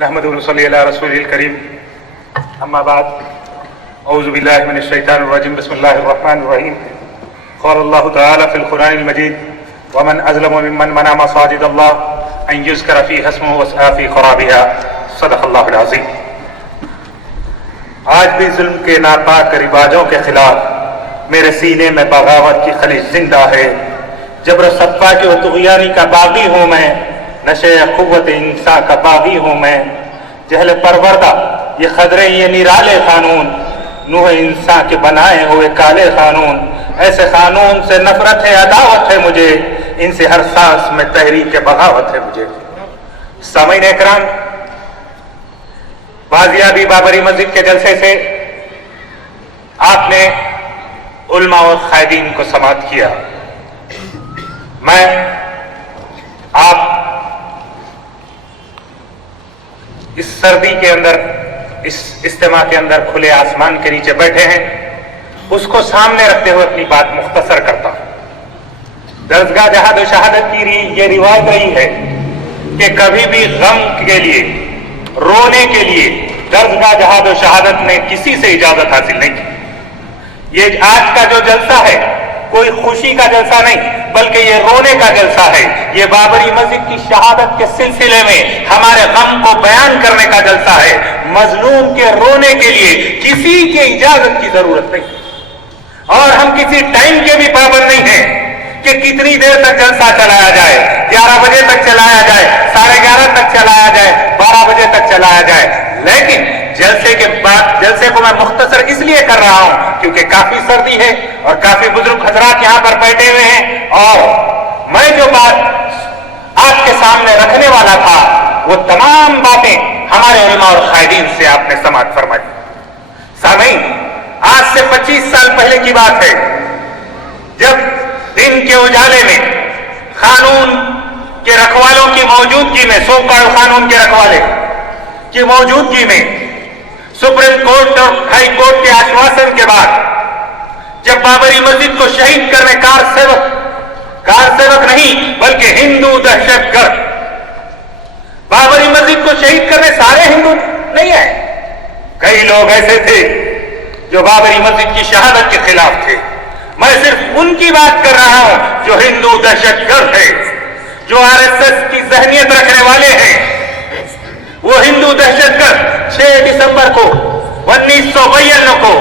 نحمده ونصلي على رسوله الكريم اما بعد اعوذ بالله من الشيطان الرجيم بسم الله الرحمن الرحيم قال الله تعالى في القرآن المجيد ومن اظلم ممن منع مساجد الله ان يذكر فيها اسمه وسعى في خرابها صدق اللہ العظیم۔ آج بھی ظلم کے ناپاک رواجوں کے خلاف میرے سینے میں بغاوت کی خلیج زندہ ہے۔ جبر و صفا کی طغیانی کا باغی ہوں میں، نشے قوت انسان کا باغی ہوں میں، جہل پروردہ یہ خدرے یہ نرالے قانون، نوح انسان کے بنائے ہوئے کالے قانون، ایسے قانون سے نفرت ہے عداوت ہے مجھے، ان سے ہر سانس میں تحریک بغاوت ہے مجھے۔ سامعین اکرام، بازیابی بابری مسجد کے جلسے سے آپ نے علماء اور قائدین کو سماعت کیا۔ میں آپ اس سردی کے اندر، اس اجتماع کے اندر کھلے آسمان کے نیچے بیٹھے ہیں، اس کو سامنے رکھتے ہوئے اپنی بات مختصر کرتا ہوں۔ درسگاہ جہاد و شہادت کی یہ روایت رہی ہے کہ کبھی بھی غم کے لیے، رونے کے لیے درسگاہ جہاد و شہادت نے کسی سے اجازت حاصل نہیں کی۔ یہ آج کا جو جلسہ ہے کوئی خوشی کا جلسہ نہیں بلکہ یہ رونے کا جلسہ ہے۔ یہ بابری مسجد کی شہادت کے سلسلے میں ہمارے غم کو بیان کرنے کا جلسہ ہے۔ مظلوم کے رونے کے لیے کسی کی اجازت کی ضرورت نہیں، اور ہم کسی ٹائم کے بھی پابند نہیں ہیں کہ کتنی دیر تک جلسہ چلایا جائے، 11 بجے تک چلایا جائے، 11:30 تک چلایا جائے، 12 بجے تک چلایا جائے، لیکن جلسے کو میں مختصر اس لیے کر رہا ہوں کیونکہ کافی سردی ہے اور کافی بزرگ حضرات یہاں پر بیٹھے ہوئے ہیں، اور میں جو بات آپ کے سامنے رکھنے والا تھا وہ تمام باتیں ہمارے علماء اور قائدین سے آپ نے سماعت فرمائی۔ سامعین، آج سے 25 سال پہلے کی بات ہے، جب دن کے اجالے میں قانون کے رکھوالوں کی موجودگی میں، سو کال قانون کے رکھوالے کی موجودگی میں، سپریم کورٹ اور ہائی کورٹ کے آشواسن کے بعد جب بابری مسجد کو شہید کرنے کار سیوک نہیں بلکہ ہندو دہشت گرد بابری مسجد کو شہید کرنے سارے ہندو نہیں آئے، کئی لوگ ایسے تھے جو بابری مسجد کی شہادت کے خلاف تھے۔ میں صرف ان کی بات کر رہا ہوں جو ہندو دہشت گرد ہے، جو RSS کی ذہنیت رکھنے والے ہیں۔ وہ ہندو دہشت گرد 6 دسمبر کو 1952 کو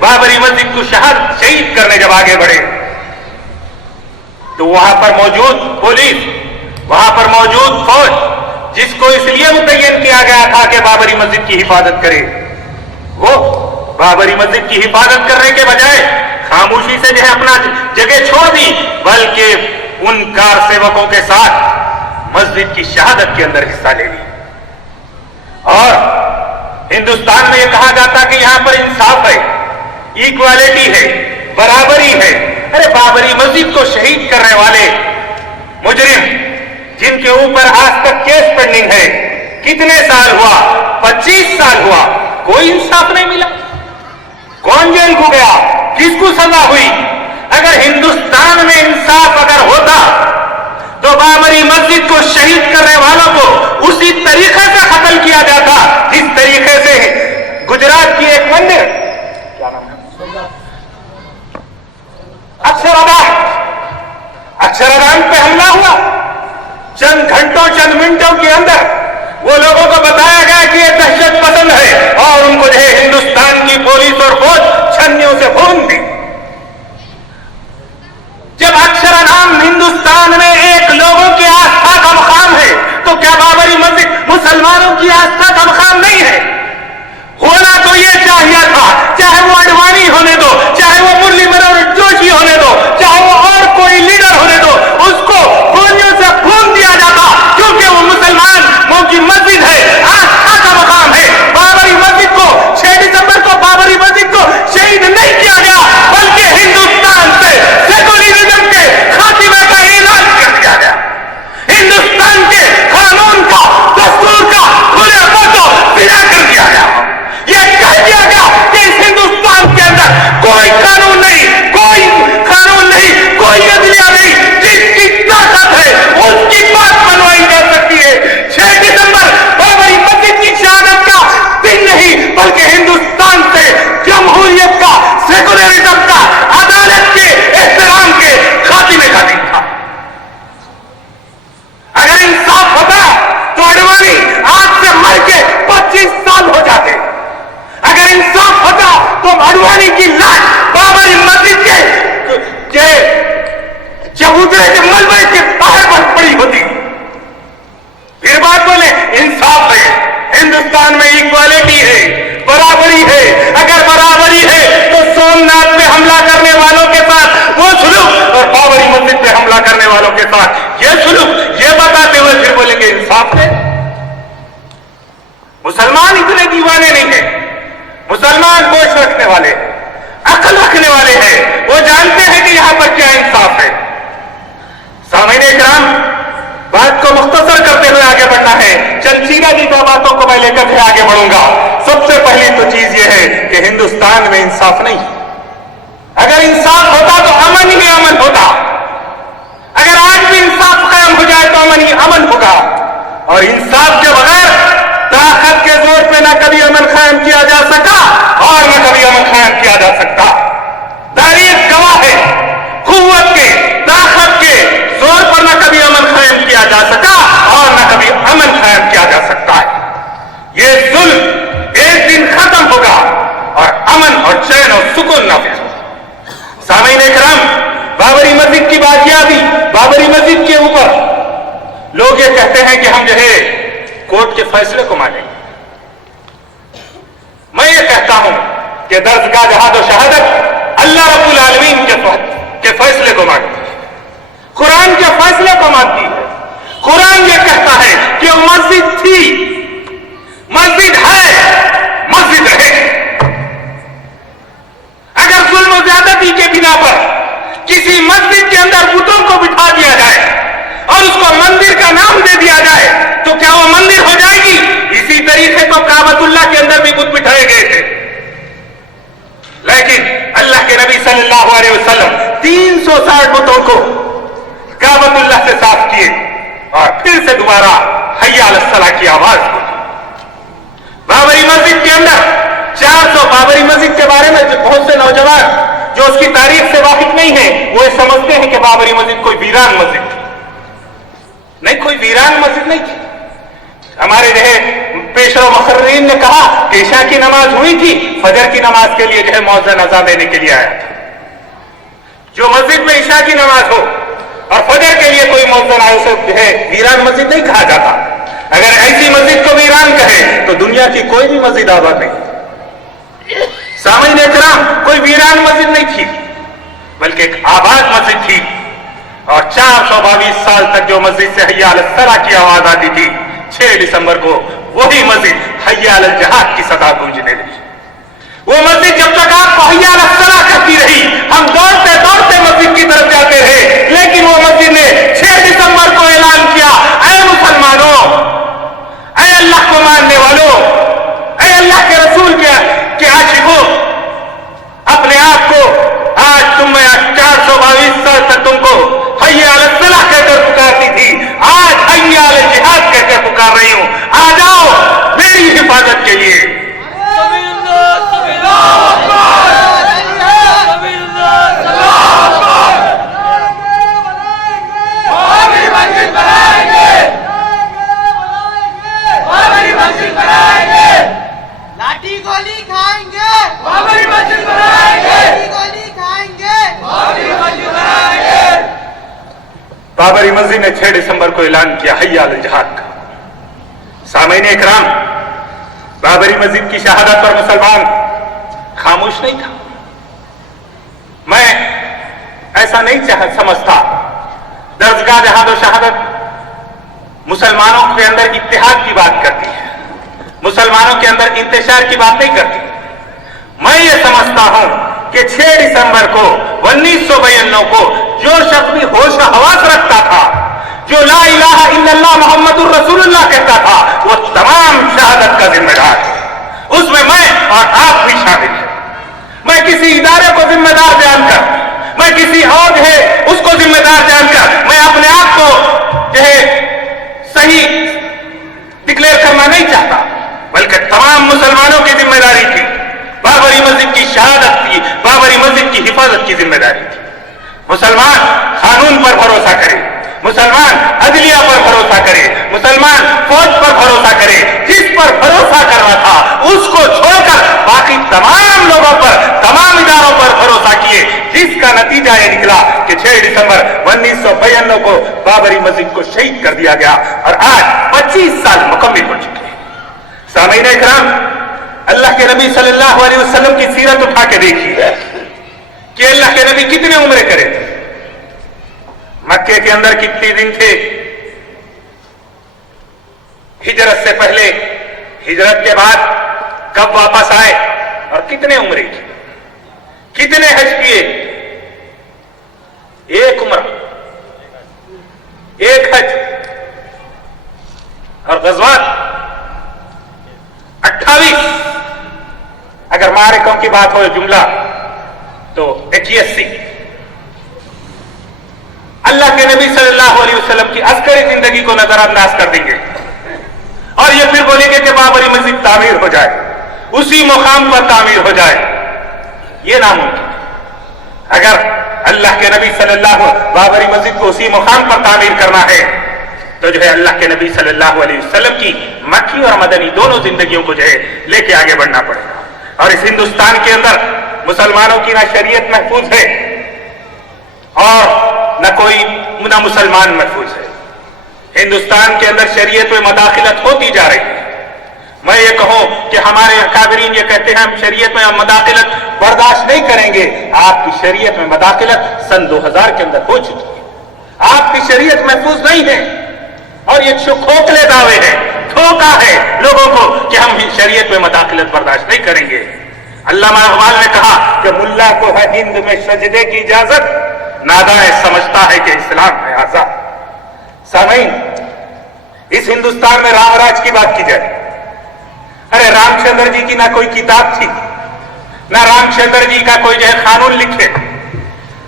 بابری مسجد کو شہید کرنے جب آگے بڑھے تو وہاں پر موجود پولیس، وہاں پر موجود فوج، جس کو اس لیے متعین کیا گیا تھا کہ بابری مسجد کی حفاظت کرے، وہ بابری مسجد کی حفاظت کرنے کے بجائے خاموشی سے جو ہے اپنا جگہ چھوڑ دی، بلکہ ان کار سیوکوں کے ساتھ مسجد کی شہادت کے اندر حصہ لے لی۔ اور ہندوستان میں یہ کہا جاتا کہ یہاں پر انصاف ہے، ایکوالٹی ہے، برابری ہے۔ ارے بابری مسجد کو شہید کرنے والے مجرم جن کے اوپر آج تک کیس پینڈنگ ہے، کتنے سال ہوا؟ 25 سال ہوا، کوئی انصاف نہیں ملا۔ کون جیل کو گیا؟ کس کو سزا ہوئی؟ اگر ہندوستان میں انصاف اگر ہوتا تو بابری مسجد کو شہید کرنے والوں کو اسی طریقے سے قتل کیا جاتا جس طریقے سے گجرات کی ایک مندر، کیا نام ہے، اکشردھام پہ حملہ ہوا، چند گھنٹوں چند منٹوں کے اندر وہ لوگوں کو بتایا گیا کہ یہ دہشت پسند ہے، اور ان کو جو ہے ہندوستان کی پولیس اور فوج چھنیوں سے بھون دی۔ جب اکشردھام ہندوستان میں ایک لوگوں کی آستھا کا مقام ہے تو کیا بابری مسجد مسلمانوں کی آستھا کا مقام نہیں ہے؟ ہونا تو یہ چاہیے تھا، چاہے وہ اڈوانی ہونے دو، چاہے وہ مرلی منوہر جوشی ہونے دو، چاہے وہ اور کوئی لیڈر ہونے دو، اس کو گولیوں سے بھون دیا جاتا، کیونکہ وہ مسلمانوں کی مسجد ہے، آستھا کا مقام ہے۔ بابری مسجد کو 6 دسمبر کو بابری مسجد کو شہید نہیں کیا तुम अडवाणी की लाश बाबरी मस्जिद के चबूतरे के मलबे के बाहर पर पड़ी होती। फिर बात बोले इंसाफ है, हिंदुस्तान में इक्वालिटी है, बराबरी है। अगर बराबरी है तो सोमनाथ पे हमला करने वालों के साथ वो सुलूक और बाबरी मस्जिद पे हमला करने वालों के साथ ये सुलूक, ये बताते हुए फिर बोलेंगे इंसाफ है। मुसलमान इतने दीवाने नहीं है, मुसलमान होश रखने वाले, अकल रखने वाले हैं, वो जानते हैं कि यहां पर क्या इंसाफ है। सामईन इकराम, बात को मुख्तसर करते हुए आगे बढ़ना है। चंद सीधा सीधा बातों को मैं लेकर के आगे बढ़ूंगा। सबसे पहली तो चीज यह है कि हिंदुस्तान में इंसाफ नहीं। अगर इंसाफ होता तो अमन ही अमन होता। अगर आज भी इंसाफ कायम हो जाए तो अमन ही अमन होगा। और इंसाफ के बगैर ताकत के जोर पे ना कभी अमन कायम किया जा सका और न कभी अमन कायम किया जा सकता। तारीख गवाह है, कुव्वत के, ताकत के जोर पर न कभी अमन कायम किया जा सका और न कभी अमन कायम किया जा सकता है। ये जुल्म एक दिन खत्म होगा और अमन और चैन और सुकून नाफिज होगा। सामईन इकराम, बाबरी मस्जिद की बात याद आई। बाबरी मस्जिद के ऊपर लोग ये कहते हैं कि हम जो है कोर्ट के फैसले को मानेंगे। मैं ये कहता हूं कि दर्जगाह जहाद और शहादत अल्लाह रब्बुल आलमीन के फैसले को मानती है, कुरान के फैसले को मानती है। कुरान ये कहता है कि मस्जिद थी, मस्जिद है, मस्जिद रहेगी। अगर जुल्म और ज्यादती के बिना पर किसी मस्जिद के अंदर बुतों को बिठा दिया जाए और उसको मंदिर का नाम दे दिया जाए तो क्या वो मंदिर हो जाएगी? इसी तरीके तो काबतुल्लाह के अंदर भी बुत बिठाए गए थे, लेकिन अल्लाह के नबी सल्लल्लाहु अलैहि वसल्लम 360 बुतों को काबतुल्लाह से साफ किए और फिर से दोबारा हय्या अलस सलाह की आवाज हुई। बाबरी मस्जिद के अंदर 400 बाबरी मस्जिद के बारे में बहुत से नौजवान जो उसकी तारीख से वाकिफ नहीं है वो समझते हैं कि बाबरी मस्जिद कोई वीरान मस्जिद थी। नहीं, कोई वीरान मस्जिद नहीं थी। हमारे जो है पेशवा मुखर्रीन ने कहा कि इशा की नमाज हुई थी, फजर की नमाज के लिए जो है मौज़िन अज़ान देने के लिए आया था। जो मस्जिद में इशा की नमाज हो और फजर के लिए कोई मौज़िन आए उसे जो है वीरान मस्जिद नहीं कहा जाता। अगर ऐसी मस्जिद को वीरान कहे तो दुनिया की कोई भी मस्जिद आबाद नहीं। सामईन इकराम, कोई वीरान मस्जिद नहीं थी बल्कि एक आबाद मस्जिद थी। और 422 साल तक जो मस्जिद से हय्या अलस सलाह की आवाज आती थी, 6 दिसंबर को वही मस्जिद हय्या अलल जिहाद की सदा गूंजने लगी। वो मस्जिद जब तक आपको हय्या अलस सलाह कहती रही, हम दौड़ते दौड़ते मस्जिद की तरफ जाते रहे, लेकिन वो मस्जिद ने 6 दिसंबर को ऐलान किया, ऐ मुसलमानों, ऐ अल्लाह को मानने वालों, ऐ अल्लाह के रसूल के आशिकों, अपने आप को आज तुम 422 साल तक तुमको हय्या अलल सलाह कहकर पुकारती थी, आज हय्या अलल जिहाद कहकर पुकार रही हूं। आ जाओ मेरी हिफाजत के लिए। लाठी गोली खाएंगे, बाबरी मस्जिद बनाएंगे, गोली खाएंगे, बाबरी मस्जिद बनाएंगे। बाबरी मस्जिद ने 6 दिसंबर को ऐलान किया हय्या अलल जिहाद का। सामईन इकराम, बाबरी मस्जिद की शहादत पर मुसलमान खामोश नहीं था। मैं ऐसा नहीं समझता। दर्जगाह जहाद और शहादत मुसलमानों के अंदर इत्तेहाद की बात करती है, मुसलमानों के अंदर इंतशार की बात नहीं करती। मैं ये समझता हूं कि 6 दिसंबर को 1992 को जो शख्स भी होश हवास रखता था, जो ला इलाहा इल्लल्लाह मुहम्मदुर रसूलुल्लाह कहता था, वो तमाम शहादत का जिम्मेदार है। उसमें मैं और आप भी शामिल हैं। मैं किसी इदारे को जिम्मेदार जानकर, मैं किसी और जो है उसको जिम्मेदार जानकर मैं अपने आप को जो है सही डिक्लेयर करना नहीं चाहता, बल्कि तमाम मुसलमानों की जिम्मेदारी थी। बाबरी मस्जिद की शहादत थी, बाबरी मस्जिद की हिफाजत की जिम्मेदारी थी। मुसलमान कानून पर भरोसा करे, मुसलमान अदलिया पर भरोसा करे, मुसलमान फौज पर भरोसा करे। जिस पर भरोसा कर रहा था उसको छोड़कर बाकी तमाम लोगों पर बयानों को बाबरी मस्जिद को शहीद कर दिया गया और आज 25 साल मुकम्मल हो चुके हैं। सामीन इकराम, अल्लाह के नबी सल्लल्लाहु अलैहि वसल्लम की सीरत उठा के देखिए कि अल्लाह के नबी कितने उम्र करे थे, मक्के के अंदर कितने दिन थे, हिजरत से पहले, हिजरत के बाद कब वापस आए और कितने उम्रे की, कितने हज किए, एक उम्र, एक हज और गज़वात 28। अगर मारिकों की बात हो जुमला तो 81। अल्लाह के नबी सल्लल्लाहु अलैहि वसल्लम की अस्करी जिंदगी को नजरअंदाज कर देंगे और ये फिर बोलेंगे कि बाबरी मस्जिद तामीर हो जाए, उसी मुकाम पर तामीर हो जाए। ये नामुमकिन है। अगर अल्लाह के नबी सल्लल्लाहु बाबरी मस्जिद को उसी मुकाम पर तामीर करना है तो जो है अल्लाह के नबी सल्लल्लाहु अलैहि वसल्लम की मक्की और मदनी दोनों जिंदगियों को जो है लेके आगे बढ़ना पड़ेगा। और इस हिंदुस्तान के अंदर मुसलमानों की ना शरीयत महफूज है और न कोई ना मुसलमान महफूज है। हिंदुस्तान के अंदर शरीयत में मदाखिलत होती जा रही है। मैं ये कहूं कि हमारे अकाबरीन ये कहते हैं हम शरीयत में मदाखिलत बर्दाश्त नहीं करेंगे। आपकी शरीयत में मदाखिलत सन 2000 के अंदर हो चुकी है। आपकी शरीयत महफूज नहीं है और ये खोखले दावे हैं, धोखा है लोगों को कि हम शरीयत में मदाखिलत बर्दाश्त नहीं करेंगे। अल्लामा इकबाल ने कहा कि मुल्ला को है हिंद में सजदे की इजाजत, नादाए समझता है कि इस्लाम है आजाद। सामीन, इस हिंदुस्तान में रामराज की बात की जाए, अरे रामचंद्र जी की ना कोई किताब थी, ना रामचंद्र जी का कोई जो है कानून लिखे।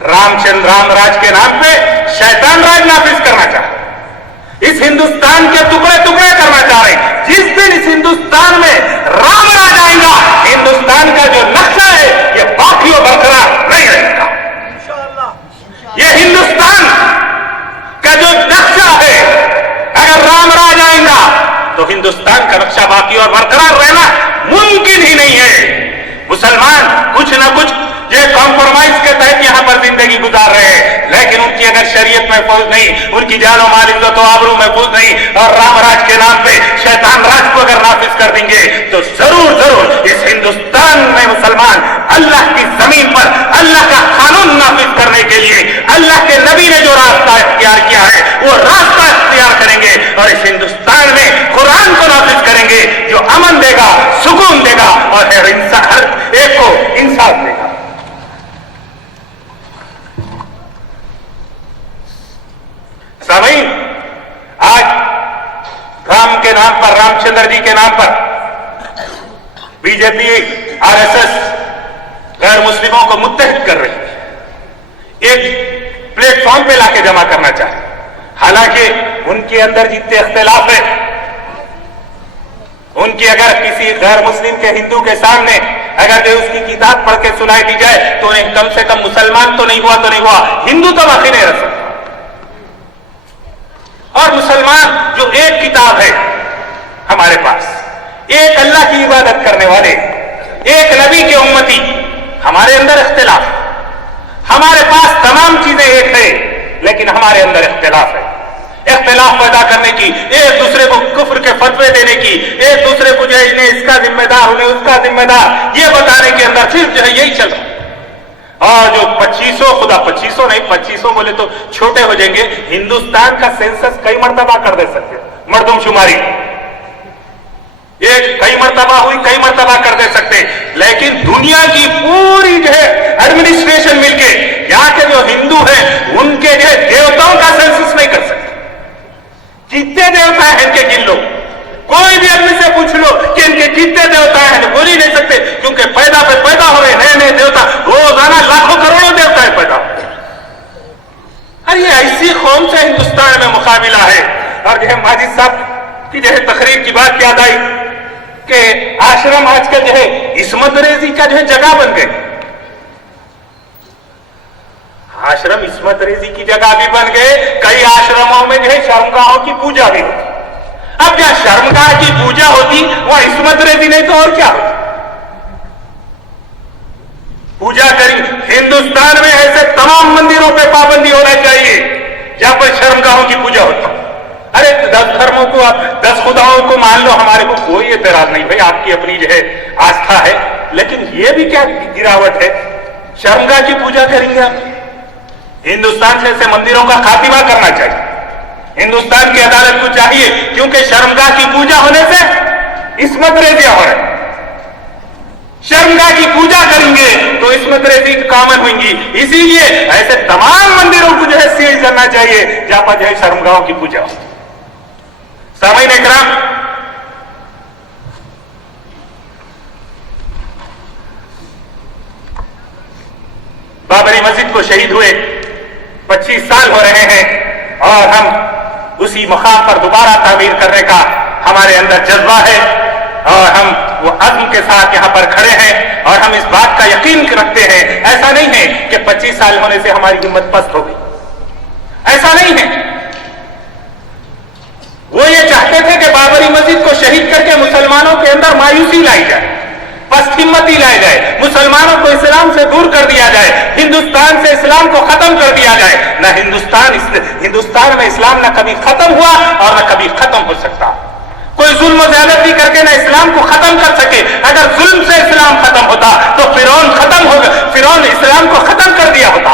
रामराज के नाम पे शैतान राज नाफिज करना चाहे, इस हिंदुस्तान के टुकड़े टुकड़े करना चाह रहे। जिस दिन इस हिंदुस्तान में राम राज आएगा, हिंदुस्तान का जो नक्शा है ये बाकियों बरकरार नहीं रहेगा। ये हिंदुस्तान का जो नक्शा है, अगर राम राज आएगा तो हिंदुस्तान का नक्शा बाकी और बरकरार रहना मुमकिन ही नहीं है। मुसलमान कुछ ना कुछ ये कॉम्प्रोमाइज के तहत यहां पर जिंदगी गुजार रहे हैं, लेकिन उनकी अगर शरीयत महफूज नहीं, उनकी जानो माल इज्जत आबरू महफूज नहीं और रामराज के नाम पे शैतान राज को अगर नाफिज कर देंगे तो जरूर जरूर इस हिंदुस्तान में मुसलमान अल्लाह की जमीन पर अल्लाह का कानून नाफिज करने के लिए अल्लाह के नबी ने जो रास्ता इख्तियार किया है वो रास्ता इख्तियार करेंगे और इस हिंदुस्तान में कुरान को नाफिज करेंगे जो अमन देगा, सुकून देगा और हर एक को इंसाफ देगा। सामीन, आज राम के नाम पर, रामचंद्र जी के नाम पर बीजेपी, आरएसएस गैर मुस्लिमों को मुत्तहिद कर रही है, एक प्लेटफॉर्म पे लाके जमा करना चाहती। हालांकि उनके अंदर जितने इख्तिलाफ है, उनकी अगर किसी गैर मुस्लिम के हिंदू के सामने अगर जो उसकी किताब पढ़ के सुनाई दी जाए तो उन्हें कम से कम मुसलमान तो नहीं हुआ, हिंदू तो बाकी नहीं रह सकता। और मुसलमान जो एक किताब है हमारे पास, एक अल्लाह की इबादत करने वाले, एक नबी के उम्मती, हमारे अंदर इख्तिलाफ, हमारे पास तमाम चीजें एक है लेकिन हमारे अंदर इख्तिलाफ है। इख्तिलाफ पैदा करने की, एक दूसरे को कुफ्र के फतवे देने की, एक दूसरे को जो है इन्हें इसका जिम्मेदार, उन्हें उसका जिम्मेदार, ये बताने के अंदर सिर्फ जो है यही चल रहा है। और जो 2500, खुदा 2500 नहीं, 2500 बोले तो छोटे हो जाएंगे, हिंदुस्तान का सेंसस कई मर्तबा कर दे सकते, मर्दमशुमारी ये कई मर्तबा हुई, कई मर्तबा कर दे सकते, लेकिन दुनिया की पूरी जो है एडमिनिस्ट्रेशन मिलके यहाँ के जो हिंदू हैं उनके जो है देवताओं का सेंसस नहीं कर सकते। कितने देवता हैं इनके गिन लो, कोई भी आदमी से पूछ लो कि इनके कितने देवता हैं, बोल ही नहीं सकते, क्योंकि पैदा पे पैदा हो रहे नए नए देवता, रोजाना लाखों करोड़ों देवता पैदा हो रहे। अरे ये ऐसी कौम से हिंदुस्तान में मुकाबला है। और जो है माजिद साहब की जो है तकरीर की बात याद आई कि आश्रम आजकल जो है इस्मत रेजी का जो है जगह बन गए, आश्रम इस्मत रेजी की जगह भी बन गए। कई आश्रमों में जो है शर्मगाहों की पूजा भी होती। अब जहां शर्मगाह की पूजा होती वहां इस्मत रेजी नहीं तो और क्या होती? पूजा करी। हिंदुस्तान में ऐसे तमाम मंदिरों पे पाबंदी होना चाहिए जहां पर शर्मगाहों की पूजा होती है। अरे 10 धर्मों को आप 10 खुदाओं को मान लो, हमारे को कोई एतराज नहीं भाई, आपकी अपनी जो है आस्था है, लेकिन ये भी क्या गिरावट है, शर्मगाह की पूजा करेंगे आप। हिंदुस्तान से ऐसे मंदिरों का खात्मा करना चाहिए। हिंदुस्तान की अदालत को चाहिए, क्योंकि शर्मगाह की पूजा होने से इस्मत रेजियां हो रहे, शर्मगाह की पूजा करेंगे तो इस्मत रेजी कामन होंगी। इसीलिए ऐसे तमाम मंदिरों को जो है सील करना चाहिए जहां पर जो है शर्मगाहों की पूजा हो। सामीन इकराम, बाबरी मस्जिद को शहीद हुए 25 साल हो रहे हैं और हम उसी मुकाम पर दोबारा तामीर करने का हमारे अंदर जज्बा है और हम वो अज़्म के साथ यहां पर खड़े हैं और हम इस बात का यकीन रखते हैं। ऐसा नहीं है कि 25 साल होने से हमारी हिम्मत पस्त हो गई, ऐसा नहीं है। वो ये चाहते थे कि बाबरी मस्जिद को शहीद करके मुसलमानों के अंदर मायूसी लाई जाए, पस्त हिम्मती लाई जाए, मुसलमानों को इस्लाम से दूर कर दिया जाए, हिंदुस्तान से इस्लाम को खत्म कर दिया जाए। न हिंदुस्तान में इस्लाम न कभी खत्म हुआ और न कभी खत्म हो सकता। कोई जुल्म ज़्यादती करके ना इस्लाम को खत्म कर सके। अगर जुल्म से इस्लाम खत्म होता तो फिरौन खत्म हो गया, फिरौन इस्लाम को खत्म कर दिया होता।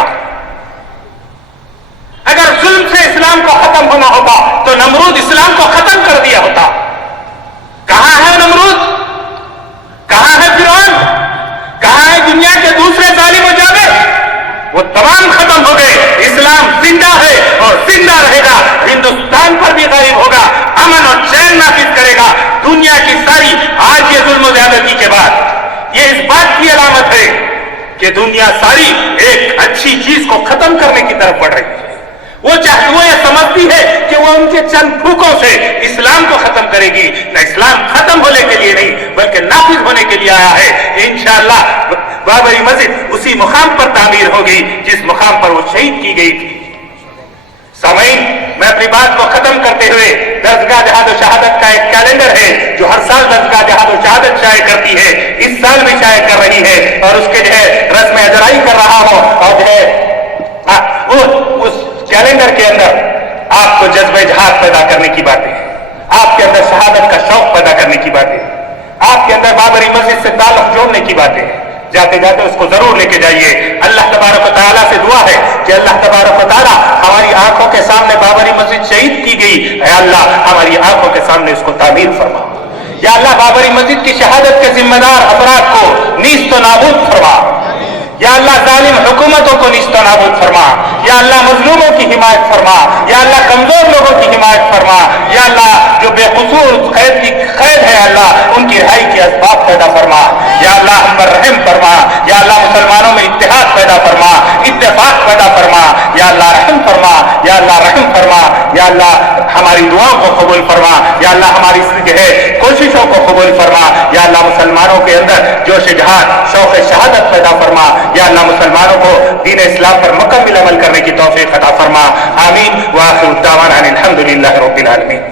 अगर जुल्म से इस्लाम को खत्म होना होता तो नमरूद इस्लाम को खत्म कर दिया होता। कहां है नमरूद, कहां है फिरौन, कहां है दुनिया के दूसरे जालिम जाबिर? वो तमाम खत्म हो गए। इस्लाम जिंदा है और जिंदा रहेगा, हिंदुस्तान पर भी गायब होगा, अमन और चैन नाफिज करेगा। दुनिया की सारी आज ये जुल्म ज़्यादती के बाद ये इस बात की अलामत है कि दुनिया सारी एक अच्छी चीज को खत्म करने की तरफ बढ़ रही है। वो ये समझती है कि वो उनके चंद फूकों से इस्लाम को खत्म करेगी। न इस्लाम खत्म होने के लिए नहीं बल्कि नाफिज होने के लिए आया है। इंशाअल्लाह बाबरी मस्जिद उसी मुकाम पर तामीर होगी जिस मुकाम पर वो शहीद की गई थी। सामीन, मैं अपनी बात को खत्म करते हुए दरगाह जहाद व शहादत का एक कैलेंडर है जो हर साल दरगाह जहाद व शहादत शाये करती है, इस साल भी शाये कर रही है और उसके जो है रस्म अजराई कर रहा हूं और जो है उस कैलेंडर के अंदर आपको जज्बे जहाद पैदा करने की बातें, आपके अंदर शहादत का शौक पैदा करने की बातें, आपके अंदर बाबरी मस्जिद से ताल्लुक जोड़ने की बातें, जाते जाते उसको जरूर लेके जाइए। अल्लाह तबारक व तआला से दुआ है कि अल्लाह तबारक व तआला हमारी आंखों के सामने बाबरी मस्जिद शहीद की गई है, अल्लाह हमारी आंखों के सामने उसको तामीर फरमा। या अल्लाह बाबरी मस्जिद की शहादत के जिम्मेदार अफराद को नीस्त व नाबूद फरमा। या अल्लाह जालिम हुकूमतों को नीस्त व नाबूद फरमा। या अल्लाह मजलूमों की हिमायत फरमा। या अल्लाह कमजोर लोगों की हिमायत फरमा। या अल्लाह जो बेकसूर कैद है अल्लाह उनकी रिहाई के असबाब पैदा फरमा। या अल्लाह हम पर रहम फरमा। या अल्लाह मुसलमानों में इत्तेहाद पैदा फरमा, इत्तेफाक पैदा फरमा। या अल्लाह रहम फरमा, या अल्लाह रहम फरमा। या अल्लाह हमारी दुआओं को कबूल फरमा। या अल्लाह हमारी जो है कोशिशों को कबूल फरमा। या अल्लाह मुसलमानों के अंदर जोश जहाद शौक शहादत पैदा फरमा। या अल्लाह मुसलमानों को दीन इस्लाम पर मुकम्मल अमल करने की तौफीक अता फरमा। आमीन। व आखिर दावाना अनिल हम्दुलिल्लाहि रब्बिल आलमीन।